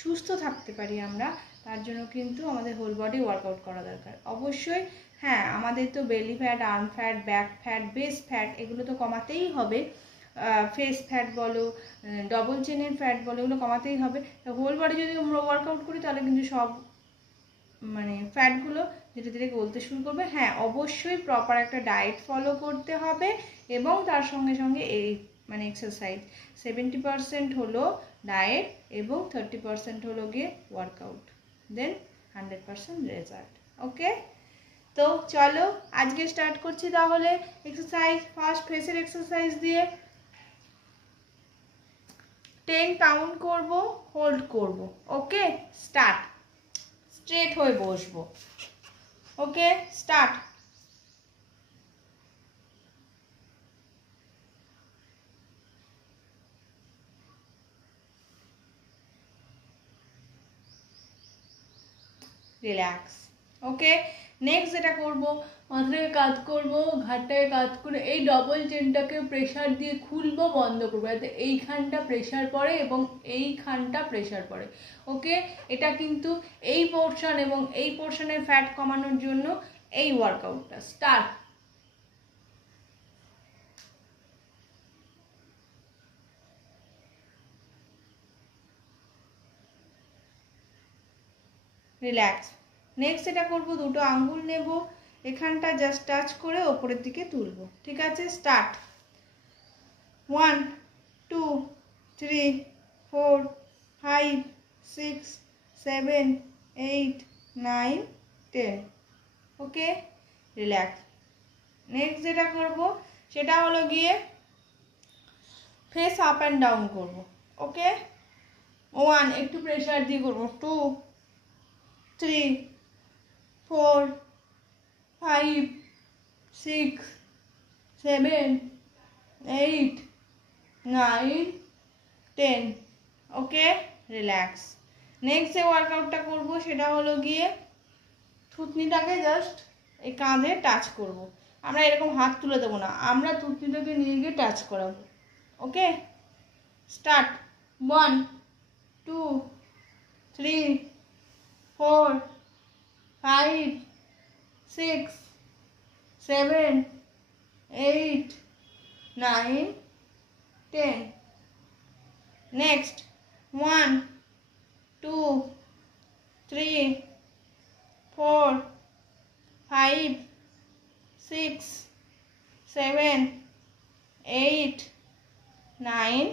সুস্থ থাকতে পারি আমরা, তার জন্য কিন্তু আমাদের হোল বডি ওয়ার্কআউট করা দরকার। অবশ্যই হ্যাঁ, আমাদের তো belly fat, arm fat, back fat, best fat এগুলো তো কমাতেই হবে। ফেস ফ্যাট বলো, ডবল চেনের ফ্যাট বলো, এগুলো কমাতেই হবে। হোল বডি যদি আমরা ওয়ার্কআউট করি তাহলে কিন্তু সব মানে ফ্যাটগুলো ধীরে ধীরে গলতে শুরু করবে। হ্যাঁ, অবশ্যই প্রপার একটা ডায়েট ফলো করতে হবে এবং তার সঙ্গে সঙ্গে এই মানে এক্সারসাইজ। 70% হলো ডায়েট এবং 30% হলো গিয়ে ওয়ার্কআউট, দেন 100% রেজাল্ট। ওকে, তো চলো আজকে স্টার্ট করছি তাহলে এক্সারসাইজ। ফার্স্ট ফেসের এক্সারসাইজ দিয়ে 10 কাউন্ট করব, হোল্ড করব। ওকে, স্টার্ট। স্ট্রেট হয়ে বসবো। ওকে, স্টার্ট। রিল্যাক্স। ওকে, নেক্সট যেটা করব, মাথাটাকে কাত করব, ঘাটটাকে কাত করে এই ডবল চেনটাকে প্রেশার দিয়ে খুলবো, বন্ধ করবো যাতে এইখানটা প্রেশার পড়ে এবং এইখানটা প্রেশার পড়ে। ওকে, এটা কিন্তু এই পোর্শন এবং এই পোর্শনের ফ্যাট কমানোর জন্য এই ওয়ার্কআউটটা। স্টার্ট। রিল্যাক্স। নেক্সট যেটা করব, দুটো আঙ্গুল নেব, এখানটা জাস্ট টাচ করে ওপরের দিকে তুলব। ঠিক আছে, স্টার্ট। 1 2 3 4 5 6 7 8 9 10। ওকে, রিল্যাক্স। নেক্সট যেটা করব সেটা হলো গিয়ে ফেস আপ অ্যান্ড ডাউন করব। ওকে, 1 একটু প্রেশার দিয়ে করব, 2 3 4 5 6 7 8 9 10। ওকে, রিল্যাক্স। নেক্সট যে ওয়ার্কআউটটা করব সেটা হলো গিয়ে থুতনিটাকে জাস্ট এই কাঁধে টাচ করব। আমরা এরকম হাত তুলে দেবো না, আমরা থুতনিটাকে নিয়ে গিয়ে টাচ করাবো। ওকে, স্টার্ট। 1 2 3 4 5 6 7 8 9 10। নেক্সট 1 2 3 4 5 6 7 8 9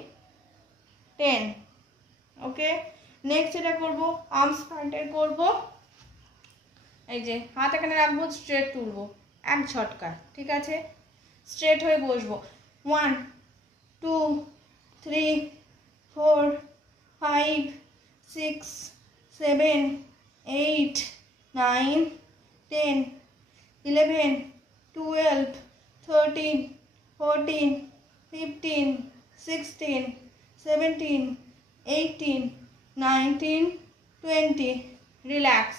10। ওকে, নেক্সট যেটা করবো আর্মস ফ্রন্টের করব। এই যে হাত এখানে রাখবো, স্ট্রেট তুলবো এক ঝটকা। ঠিক আছে, স্ট্রেট হয়ে বসবো। 1 2 3 4 5 6 7 8 9 10 11 12 13 14 15 16 17 18 19 20। রিল্যাক্স।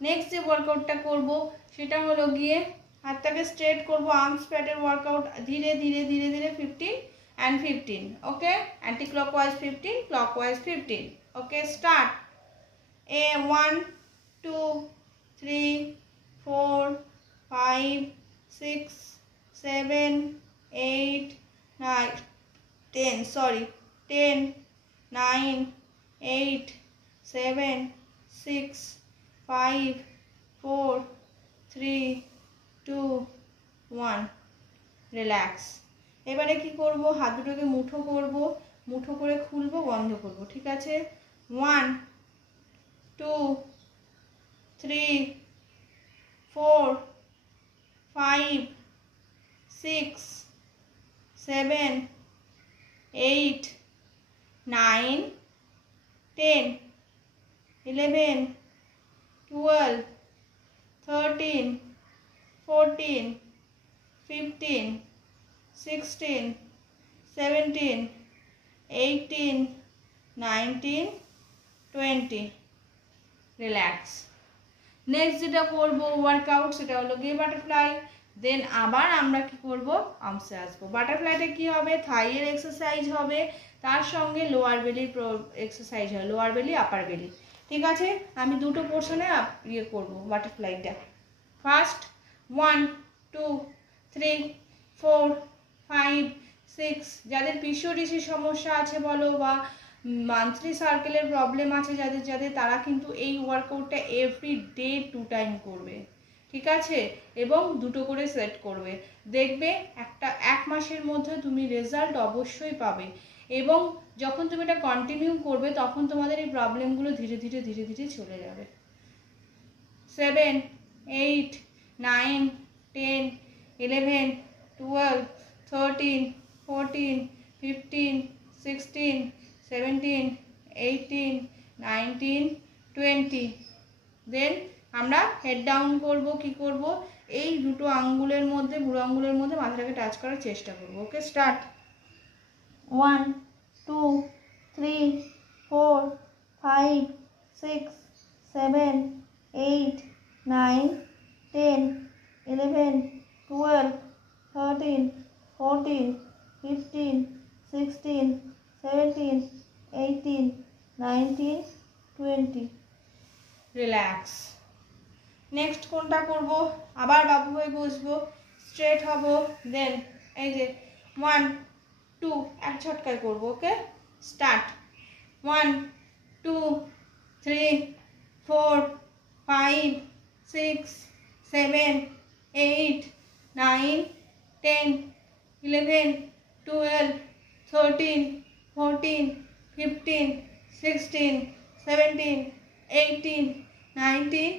নেক্সট যে ওয়ার্কআউটটা করব সেটা হলো গিয়ে হাতটাকে স্ট্রেট করব, আর্মস ফ্ল্যাটের ওয়ার্কআউট। ধীরে ধীরে ধীরে ধীরে 15 and 15। Okay, anti clockwise 15, clockwise 15। Okay, start. 1 2 3 4 5 6 7 8 9 10। Sorry, 10 9 8 7 6 5 4 3 2 1। Relax. এবারে কি করব, হাত দুটোকে মুঠো করব, মুঠো করে খুলবো, বন্ধ করব। ঠিক আছে, 1 2 3 4 5 6 7 8 9 10 11 12 13 14 15 16 17 18 19 20। রিল্যাক্স। নেক্সট যেটা করবো ওয়ার্কআউট সেটা হলো গিয়ে বাটারফ্লাই। দেন আবার আমরা কি করব, আর্মসে আসবো। বাটারফ্লাইতে কি হবে, থাইয়ের এক্সারসাইজ হবে, তার সঙ্গে লোয়ার বেলির এক্সারসাইজ হয়, লোয়ার বেলি আপার বেলি। ঠিক আছে, আমি দুটো পোর্শনে ইয়ে করবো বাটারফ্লাইটা। ফার্স্ট 1 2 3 4 5 6, যাদের পিসিওডিসির সমস্যা আছে বলো বা মান্থলি সার্কেলের প্রবলেম আছে যাদের যাদের, তারা কিন্তু এই ওয়ার্কআউটটা এভরি ডে 2 টাইম করবে। ঠিক আছে, এবং দুটো করে সেট করবে, দেখবে এক মাসের মধ্যে তুমি রেজাল্ট অবশ্যই পাবে। এবং যখন তুমি এটা কন্টিনিউ করবে তখন তোমাদের এই প্রবলেমগুলো ধীরে ধীরে ধীরে ধীরে চলে যাবে। 7 8 9 10 11 12 13 14 15 16 17 18 19 20। দেন আমরা হেড ডাউন করব, কি করব, এই দুটো আঙ্গুলের মধ্যে, বুড়ো আঙ্গুলের মধ্যে মাথাটাকে টাচ করার চেষ্টা করব। ওকে, স্টার্ট। 1 2 3 4 5 6 7 8 9 10 11 12 13 14 15 16 17 18 19 20। রিল্যাক্স। নেক্সট কোনটা করব, আবার বাবু হয়ে বসবো, স্ট্রেট হব, দেন এই যে 1 2 এক ঝটকায় করব। ওকে, স্টার্ট। 1 2 3 4 5 6 7 8 9 10 11 12 13 14 15 16 17 18 19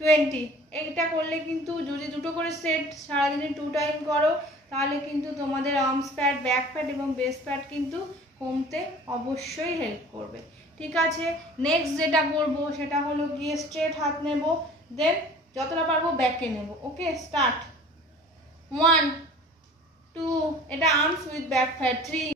20। এইটা করলে কিন্তু যদি দুটো করে সেট সারাদিনে 2 টাইম করো তাহলে কিন্তু তোমাদের আর্মস ফ্যাট, ব্যাক ফ্যাট এবং বেস ফ্যাট কিন্তু কমতে অবশ্যই হেল্প করবে। ঠিক আছে, নেক্সট যেটা করব সেটা হলো গিয়ে স্ট্রেট হাত নেব, দেন যতটা পারবো ব্যাকে নেব। ওকে, স্টার্ট। 1 2, এটা আর্মস উইথ ব্যাক ফ্যাট। 3